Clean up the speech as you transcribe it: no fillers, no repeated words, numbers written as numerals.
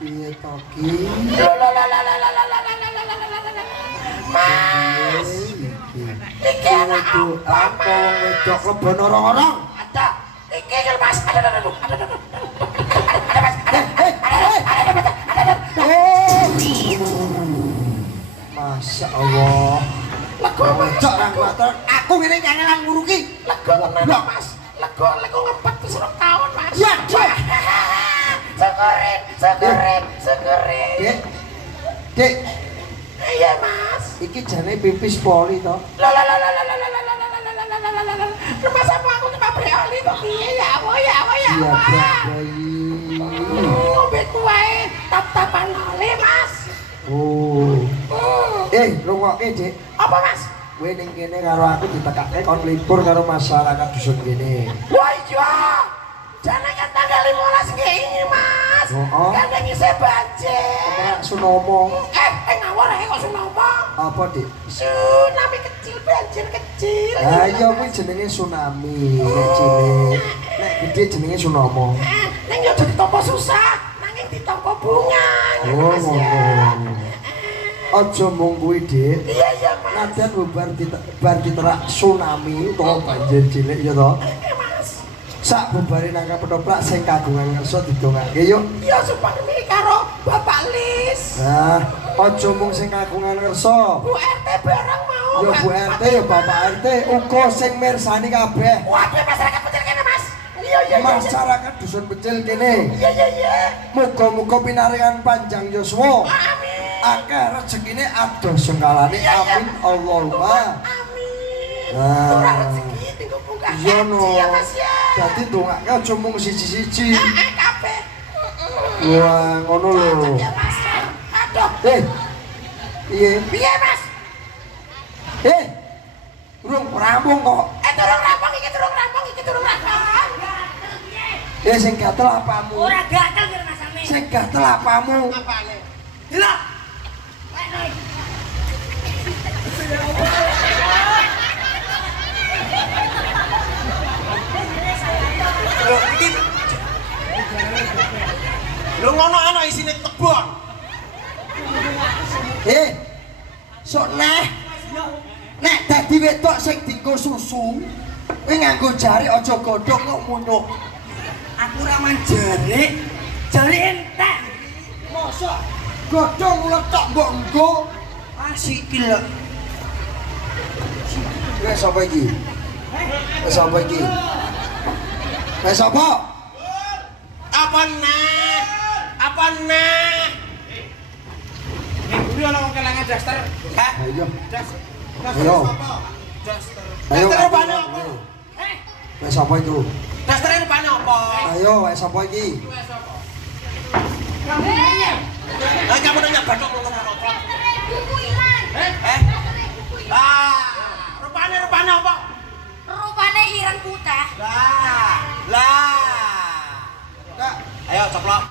Piye to ki? Mas. Iki Itu apa wedok lebon orang-orang? Ada. Iki Mas. Ada Mas. Masya Allah. Lego Wedok orang kuatir. Aku ngene kangelan nguruki. Lego tenan Mas. Lego ngempet wis 2 tahun Mas. Ya, Syukurin. Dek. Dek, Iya Mas. iki jane pipis poli to. Mas apa aku kepabrik oli kok piye ya apa. Iya, bayi. Ngombe kuwae tap-tapan oli Mas. Oh. Rungokke, Dik. Apa Mas? Kowe ning kene karo aku ditekake kon libur karo masyarakat dusun kene. Wah iya. Jangan kan tanggal 15 kayak ini Mas. Oh. Kan ngisi banjir. Ora sunomo. Ngawur kok sunomo. Apa, Dik? Tsunami kecil, banjir kecil. Ah iya kuwi jenenge tsunami, nek cilik. Nek gede jenenge sunomo. Ning yo ditampa susah, nanging ditampa bunga. Oh, Mas ya. aja mung kuwi, Dik. Iya Mas. Nadan bar diterak tsunami utawa banjir cilik ya to. Mas. Sak bubare nang ketoprak sing kagungan ngersa didongake yuk. Ya supaya karo Bapak Lis. Nah, aja mung sing kagungan ngersa. Bu RT bareng mau. Ya Bu RT ya Bapak RT uga sing mirsani kabeh. Waduh masyarakat kecil kene Mas. Iya. Masyarakat dusun kecil kene. Iya. Muga-muga pinaringan panjang yuswa. Amin. Akeh rezekine adoh sengkalane. Amin Allahumma. Amin. Nah. Ora rezeki tinggal buka. Iya no. Iya Mas ya. Dadi ndongake aja mung siji-siji. Kabeh. Wah, ngono lho. Ya Mas. Aduh. Piye Mas? Urung rampung kok. Durung rampung iki durung rampung. Sing gatel apamu? Ora gatel kira rasane. Sing gatel apamu? Apane? Delok. Lho iki. Lho ngono ana isine kebon. Sok nek dadi wedok sing dienggo susu, kowe nganggo jari aja godhong kok munyuk. Aku ora manjare. Jare entek. Mosok godhong letok mbok nggo Sikil. Wes sapa iki? Wes sapa iki? Wes sapa? Apa nah? Buri ana wong kelangan daster. Hah? Ayo. Daster. Ayo. Daster. Ayo. Daster rupane apa? Wes sapa itu? Daster rupane apa? Ayo, wes sapa iki? Kamu nanya batok ngomong apa? Buku ilang. Rupane apa? Rupane ireng putih. Lah. Ayo coplok.